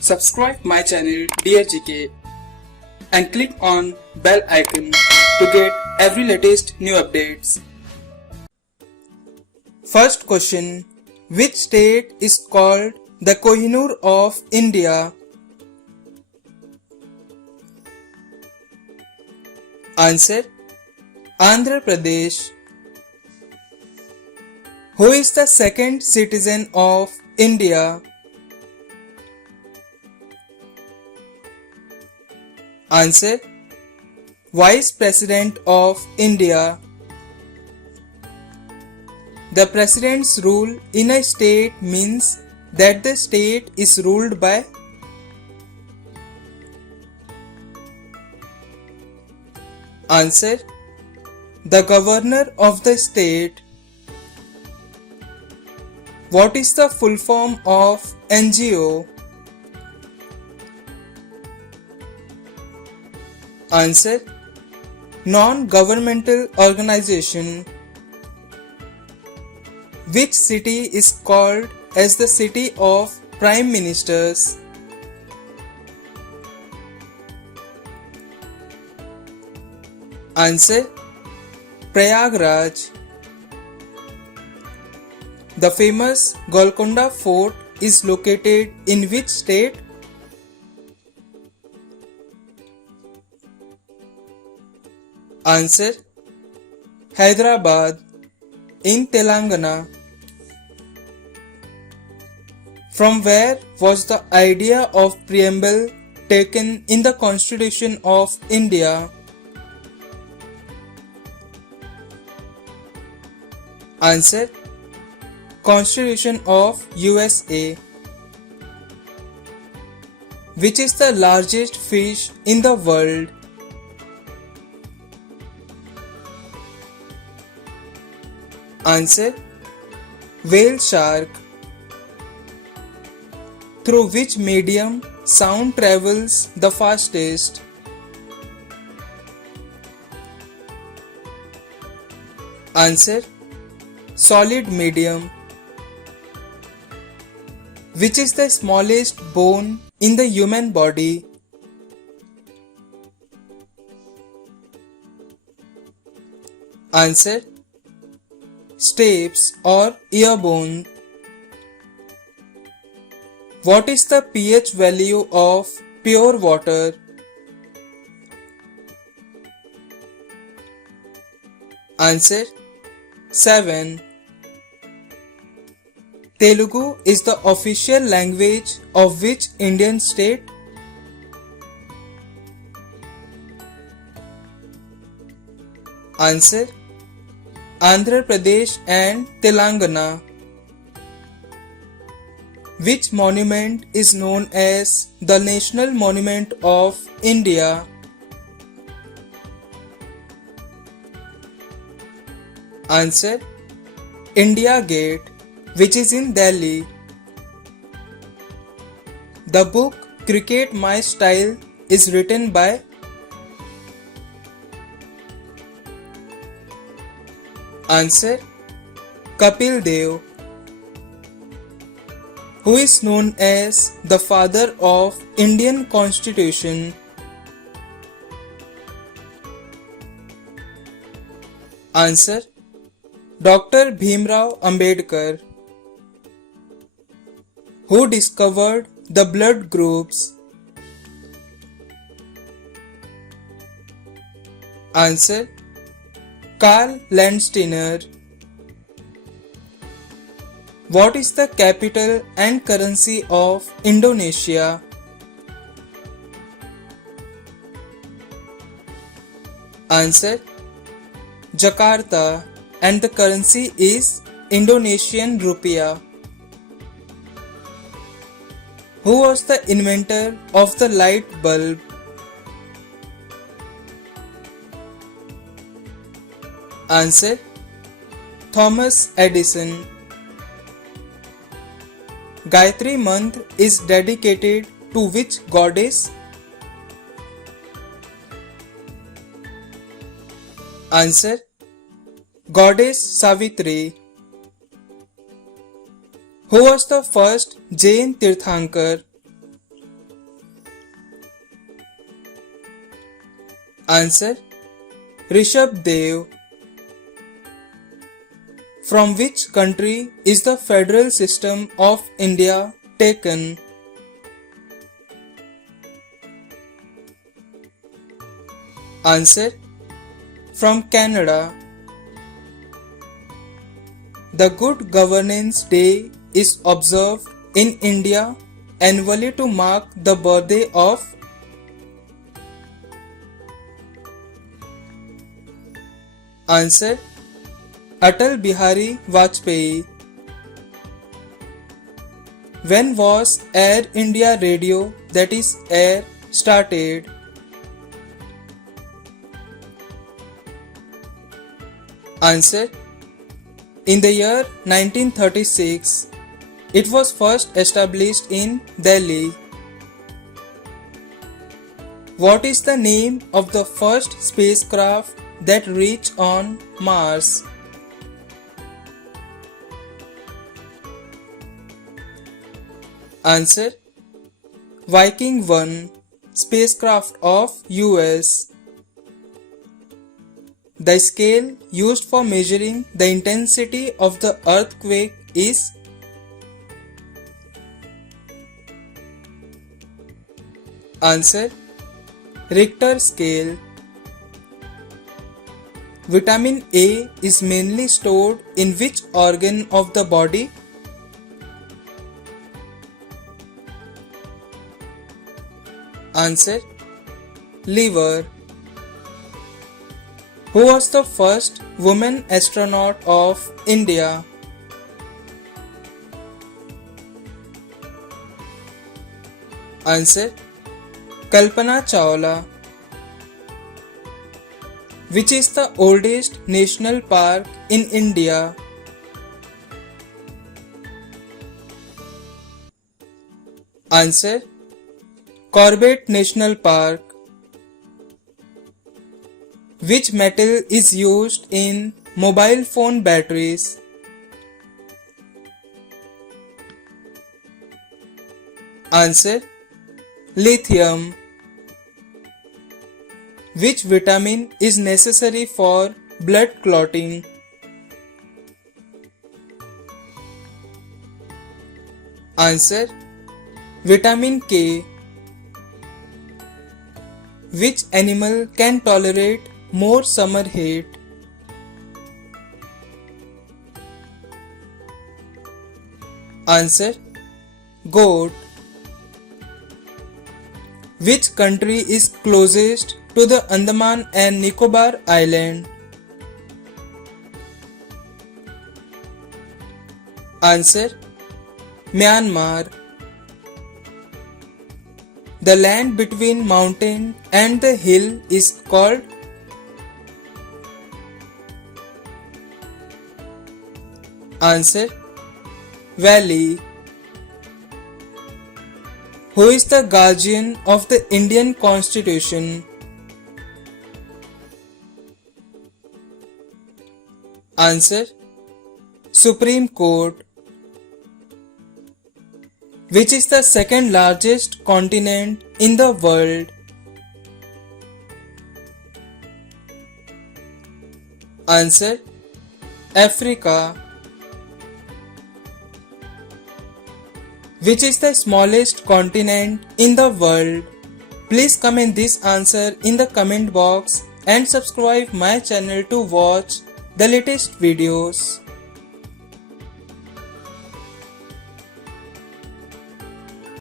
Subscribe my channel Dear GK and click on bell icon to get every latest new updates. First question. Which state is called the Kohinoor of India? Answer. Andhra Pradesh. Who is the second citizen of India? Answer. Vice President of India. The President's rule in a state means that the state is ruled by. Answer. The Governor of the state. What is the full form of NGO? Answer. Non-governmental organization. Which city is called as the city of prime ministers? Answer. Prayagraj. The famous Golconda Fort is located in which state? Answer. Hyderabad in Telangana. From where was the idea of preamble taken in the Constitution of India? Answer. Constitution of USA. Which is the largest fish in the world? Answer. Whale shark. Through which medium sound travels the fastest? Answer. Solid medium. Which is the smallest bone in the human body? Answer. Stapes or ear bone. What is the pH value of pure water? Answer. 7. Telugu is the official language of which Indian state? Answer. Andhra Pradesh and Telangana. Which monument is known as the National Monument of India? Answer. India Gate, which is in Delhi. The book Cricket My Style is written by. Answer. Kapil Dev. Who is known as the father of Indian Constitution? Answer. Dr. Bhimrao Ambedkar. Who discovered the blood groups? Answer. Karl Landsteiner. What is the capital and currency of Indonesia? Answer. Jakarta, and the currency is Indonesian rupiah. Who was the inventor of the light bulb? Answer. Thomas Edison. Gayatri Mantra is dedicated to which goddess? Answer. Goddess Savitri. Who was the first Jain Tirthankar? Answer: Rishabh Dev. From which country is the federal system of India taken? Answer: From Canada. The Good Governance Day is observed in India annually to mark the birthday of. Answer: Atal Bihari Vajpayee. When was Air India Radio, that is AIR, started? Answer: In the year 1936. It was first established in Delhi. What is the name of the first spacecraft that reached on Mars? Answer: Viking 1, spacecraft of US. The scale used for measuring the intensity of the earthquake is. Answer: Richter scale. Vitamin A is mainly stored in which organ of the body? Answer: Liver. Who was the first woman astronaut of India? Answer: Kalpana Chawla. Which is the oldest national park in India? Answer: Corbett National Park. Which metal is used in mobile phone batteries? Answer: Lithium. Which vitamin is necessary for blood clotting? Answer: Vitamin K. Which animal can tolerate more summer heat? Answer: Goat. Which country is closest to the Andaman and Nicobar Island? Answer: Myanmar. The land between mountain and the hill is called. Answer: Valley. Who is the guardian of the Indian Constitution? Answer: Supreme Court. Which is the second largest continent in the world? Answer: Africa. Which is the smallest continent in the world? Please comment this answer in the comment box and subscribe my channel to watch the latest videos.